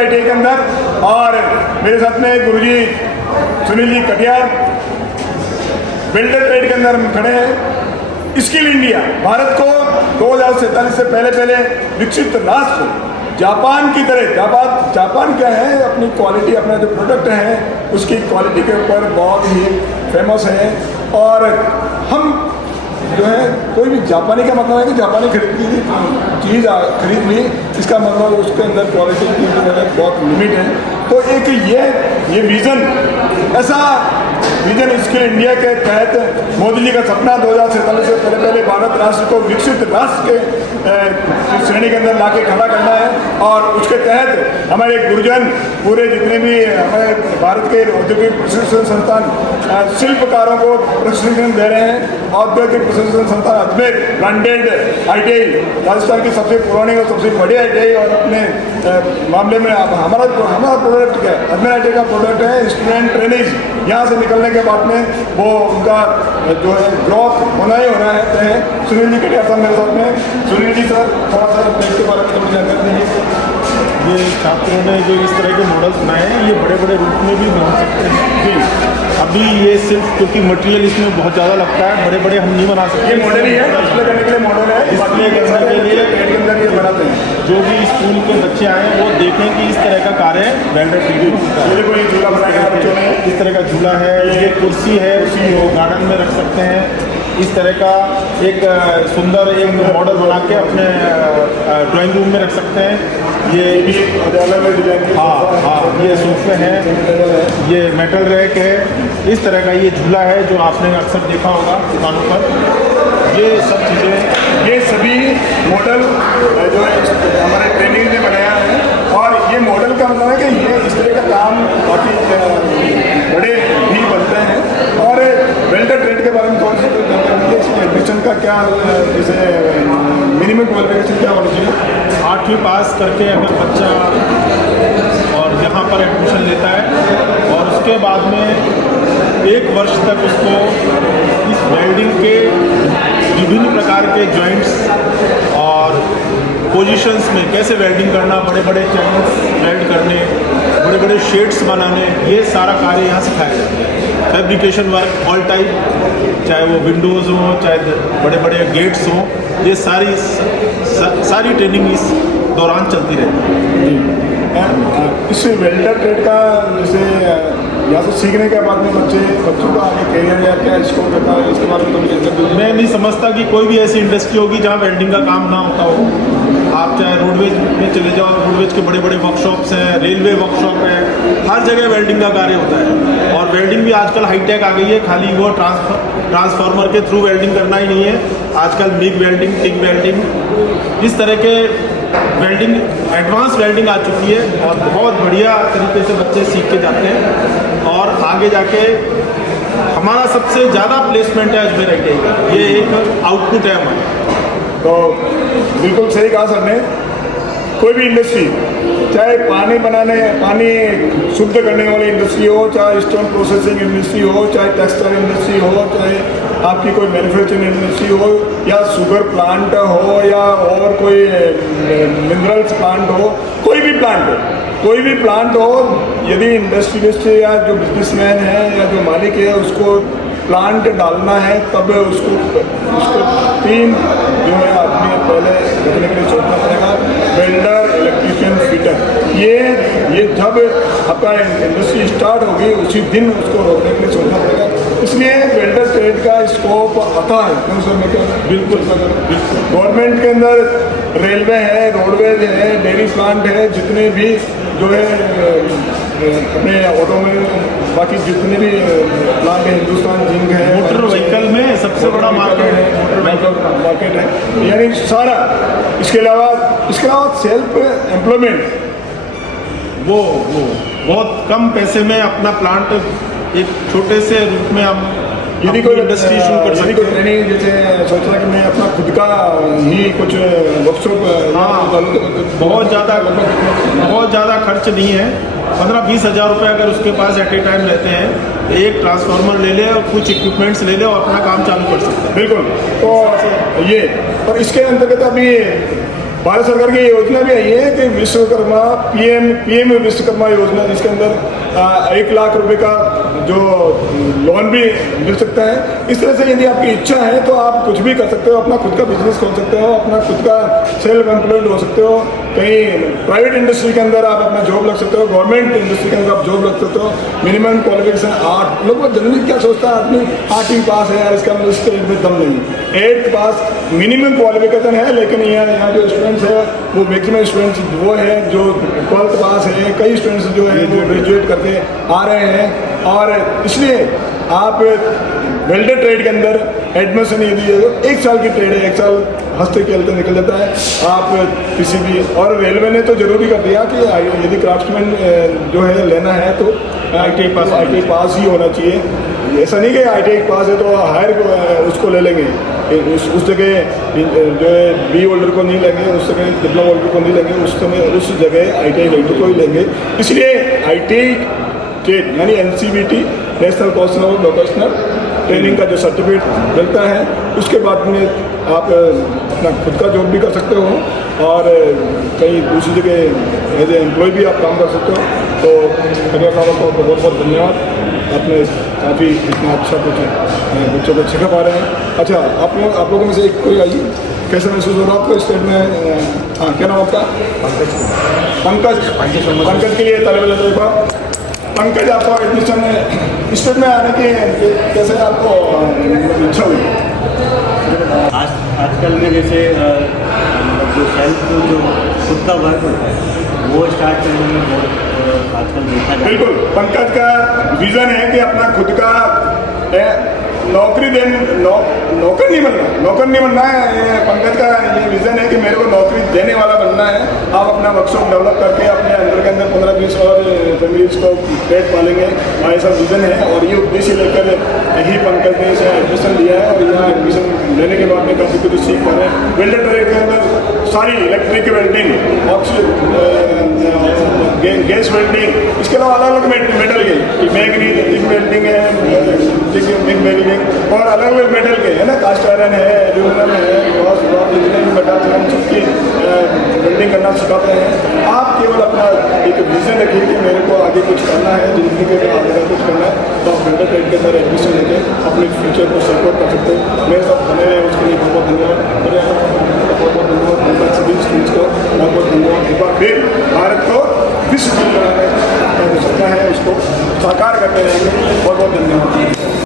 ITI के अंदर। और मेरे साथ में गुरुजी सुनील जी कटियार, बिल्डर ट्रेड के अंदर हम खड़े हैं। स्किल इंडिया भारत को 2047 से पहले विकसित राष्ट्र जापान की तरह, जापान क्या है, अपनी क्वालिटी, अपना जो प्रोडक्ट है उसकी क्वालिटी के ऊपर बहुत ही फेमस है। और हम जो है, कोई भी जापानी का मतलब है कि जापानी चीज़ खरीद ली, इसका मतलब उसके अंदर क्वालिटी की जो है बहुत लिमिट है। तो एक ये विज़न, ऐसा विजन स्किल इंडिया के तहत मोदी जी का सपना 2047 से पहले भारत राष्ट्र को विकसित राष्ट्र के श्रेणी के अंदर लाके खड़ा करना है। और उसके तहत हमारे गुरुजन, पूरे जितने भी हमारे भारत के औद्योगिक प्रशिक्षण संस्थान शिल्पकारों को प्रशिक्षण दे रहे हैं। औद्योगिक प्रशिक्षण संस्थान अजमेर ब्रांडेड ITI, राजस्थान की सबसे पुरानी और सबसे बड़ी ITI। और अपने मामले में हमारा प्रोडक्ट क्या है, अजमेर ITI का प्रोडक्ट है स्टूडेंट ट्रेनिंग। यहाँ से निकलने के बाद में वो उनका जो है ग्रोथ होना ही होना है। सुनील जी कटियार साहब मेरे साथ में। सुनील जी सर, थोड़ा सा ट्रेड के बारे में थोड़ी जानकारी दीजिए। ये छात्रों ने जो इस तरह के मॉडल्स बनाए हैं, ये बड़े बड़े रूप में भी बन सकते हैं जी। अभी ये सिर्फ क्योंकि मटेरियल इसमें बहुत ज़्यादा लगता है, बड़े बड़े हम नहीं बना सकते। ये मॉडल ही है, डिस्प्ले करने के लिए मॉडल है, डिस्प्ले करने के लिए ट्रेड के अंदर ये बनाते हैं। जो भी स्कूल के बच्चे आए हैं वो देखें कि इस तरह का कार्य है वेल्डर ट्रेड का। ये कोई झूला बनाया बच्चों ने, इस तरह का झूला है, ये कुर्सी है, वो गार्डन में रख सकते हैं। इस तरह का एक सुंदर एक मॉडल बना के अपने ड्राइंग रूम में रख सकते हैं। ये हाँ, ये सोफे हैं, ये मेटल रैक है, इस तरह का ये झूला है जो आपने अक्सर देखा होगा दुकानों पर। ये सब चीज़ें, ये सभी मॉडल जो है हमारे ट्रेनिंग ने बनाया है। और ये मॉडल का मतलब है कि ये इस तरह का काम काफ़ी बड़े भी बनते हैं। और वेल्डर ट्रेड के बारे में थोड़ा सा जानकारी दीजिए, इसमें एडमिशन का क्या, जैसे मिनिमम क्वालिफिकेशन क्या होनी चाहिए? 8वीं पास करके अगर बच्चा और यहाँ पर एडमिशन लेता है और उसके बाद में 1 वर्ष तक उसको इस वेल्डिंग के विभिन्न प्रकार के जॉइंट्स और पोजीशंस में कैसे वेल्डिंग करना, बड़े बड़े चैनल्स वेल्ड करने, बड़े बड़े शेड्स बनाने, ये सारा कार्य यहाँ सिखाया जाता है। फैब्रिकेशन वर्क ऑल टाइप, चाहे वो विंडोज़ हो, चाहे बड़े बड़े गेट्स हों, ये सारी ट्रेनिंग इस दौरान चलती रहती है। इस वेल्डर ट्रेड का जैसे यहाँ से सीखने के बाद में बच्चों का आगे करियर या क्या स्कोप रहता है, इसके बारे में मैं नहीं समझता कि कोई भी ऐसी इंडस्ट्री होगी जहाँ वेल्डिंग का काम ना होता हो। आप चाहे रोडवेज में चले जाओ, रोडवेज के बड़े बड़े वर्कशॉप्स हैं, रेलवे वर्कशॉप है, हर जगह वेल्डिंग का कार्य होता है। और वेल्डिंग भी आजकल हाईटेक आ गई है, खाली वो ट्रांसफार्मर के थ्रू वेल्डिंग करना ही नहीं है। आजकल मिग वेल्डिंग, टिग वेल्डिंग, इस तरह के वेल्डिंग, एडवांस वेल्डिंग आ चुकी है और बहुत बढ़िया तरीके से बच्चे सीख के जाते हैं। और आगे जाके हमारा सबसे ज़्यादा प्लेसमेंट है अजमेर ITI का, ये एक आउटपुट है हमारा। तो बिल्कुल सही कहा सर ने। कोई भी इंडस्ट्री, चाहे पानी शुद्ध करने वाली इंडस्ट्री हो, चाहे स्टोन प्रोसेसिंग इंडस्ट्री हो, चाहे टेक्सटाइल इंडस्ट्री हो, चाहे आपकी कोई मैन्युफैक्चरिंग इंडस्ट्री हो, या शुगर प्लांट हो, या और कोई मिनरल्स प्लांट हो, कोई भी प्लांट हो, यदि इंडस्ट्रियलिस्ट या जो बिजनेसमैन है या जो मालिक है उसको प्लांट डालना है, तब उसको 3 जो है आदमी पहले रखने के लिए सोचना पड़ेगा। वेल्डर, इलेक्ट्रीशियन, फिटर, ये जब आपका इंडस्ट्री स्टार्ट होगी उसी दिन उसको रोकने के लिए सोचना पड़ेगा। इसलिए वेल्डर ट्रेड का स्कोप आता है क्यों सर? बिल्कुल गवर्नमेंट के अंदर रेलवे है, रोडवेज है, डेयरी प्लांट है, जितने भी जो है अपने ऑटोमोबाइल, बाकी जितने भी प्लांट है, हिंदुस्तान जिंक है, मोटर व्हीकल में सबसे बड़ा मार्केट है, यानी सारा। इसके अलावा सेल्फ एम्प्लॉयमेंट, वो बहुत कम पैसे में अपना प्लांट एक छोटे से रूप में हम यदि कोई इंडस्ट्री शुरू कर सकते, कोई ट्रेनिंग जैसे सोच रहा है कि मैं अपना खुद का ही कुछ वर्कशॉप, हाँ, बहुत ज़्यादा खर्च नहीं है। 15-20 हज़ार रुपये अगर उसके पास एट ए टाइम रहते हैं, एक ट्रांसफार्मर ले ले और कुछ इक्विपमेंट्स ले ले और अपना काम चालू कर सकते हैं। बिल्कुल। तो ये और इसके अंतर्गत अभी भारत सरकार की ये योजना भी आई है कि विश्वकर्मा पीएम विश्वकर्मा योजना, जिसके अंदर 1 लाख रुपए का जो लोन भी मिल सकता है। इस तरह से यदि आपकी इच्छा है तो आप कुछ भी कर सकते हो, अपना खुद का बिजनेस खोल सकते हो, अपना खुद का सेल्फ एम्प्लॉयड हो सकते हो, कहीं प्राइवेट इंडस्ट्री के अंदर आप अपना जॉब लग सकते हो, गवर्नमेंट इंडस्ट्री के अंदर आप जॉब लग सकते हो। मिनिमम क्वालिफिकेशन 8, लोग जनरली क्या सोचता है आदमी 8वीं पास है यार, इसका मतलब इसके में दम नहीं। 8th पास मिनिमम क्वालिफिकेशन है, लेकिन यहाँ जो स्टूडेंट्स है वो मैक्सिमम स्टूडेंट्स वो है जो 12th पास है, कई स्टूडेंट्स जो है वो ग्रेजुएट करके आ रहे हैं। और इसलिए आप वेल्डर ट्रेड के अंदर एडमिशन यदि 1 साल की ट्रेड है, 1 साल हंसते खेलते निकल जाता है। आप किसी भी, और रेलवे ने तो जरूरी कर दिया कि यदि क्राफ्ट्समैन जो है लेना है तो ITI पास ही होना चाहिए। ऐसा नहीं कि ITI पास है तो हायर उसको ले लेंगे, उस जगह जो है बी होल्डर को नहीं लेंगे, उस जगह डिप्लोमा होल्डर को नहीं लेंगे, उस जगह ITI होल्डर को ही लेंगे। इसलिए ITI के यानी NCVT national council of vocational training का जो सर्टिफिकेट मिलता है, उसके बाद में आप अपना खुद का जॉब भी कर सकते हो और कहीं दूसरी जगह एज ए एम्प्लॉय भी आप काम कर सकते हो। तो कन्या साहब को बहुत बहुत धन्यवाद, आपने काफ़ी इतना अच्छा कुछ बच्चों को सिखा पा रहे हैं। अच्छा, आप लोगों में से एक कोई आइए, कैसा महसूस हो रहा है आपको स्टेट में? हाँ, क्या नाम आपका? पंकज के लिए तालिब एक बार। पंकज, आपको एडमिशन स्टेट में आने की कैसे आपको इच्छा हुई? आजकल में जैसे जो सेल्फ जो खुद का वर्क होता है वो स्टार्ट करने में बहुत आजकल देखा जाता है। बिल्कुल, पंकज का विजन है कि अपना खुद का नौकर नहीं बनना है। ये पंकज का ये विजन है कि मेरे को नौकरी देने वाला बनना है। आप अपना वर्कशॉप डेवलप करके अपने अंदर के अंदर 15-20 और फैमिलीज को पेट पालेंगे, ऐसा विजन है। और ये उद्देश्य लेकर ही पंकज ने इसे एडमिशन लिया है और यहाँ एडमिशन लेने के बाद में काफ़ी कुछ सीख पा रहे हैं। वेल्डर ट्रेड के अंदर सारी इलेक्ट्रिक वेल्डिंग, गैस वेल्डिंग, इसके अलावा अलग अलग मेटल के मैग्नीटिक वेल्डिंग है, मिग वेल्डिंग और अलग अलग मेटल के है ना, कास्ट आयरन है, एल्यूमिनियम है, जितने भी मेटल हम सबकी वेल्डिंग करना सिखाते हैं। आप केवल अपना एक विजन रखिए कि मेरे को आगे कुछ करना है, जिंदगी के आगे का कुछ करना है, तो आप वेल्डर ट्रेड के अंदर एडमिशन लेके अपने फ्यूचर को सिक्योर कर सकते हो। मेरे साथ बने रहे उसके लिए बहुत बहुत धन्यवाद। बहुत बहुत धन्यवाद सभी स्टूडेंट्स को, बहुत बहुत धन्यवाद। एक बार फिर भारत को विश्व बनाने का जो सपना है उसको साकार करते रहेंगे। बहुत बहुत धन्यवाद।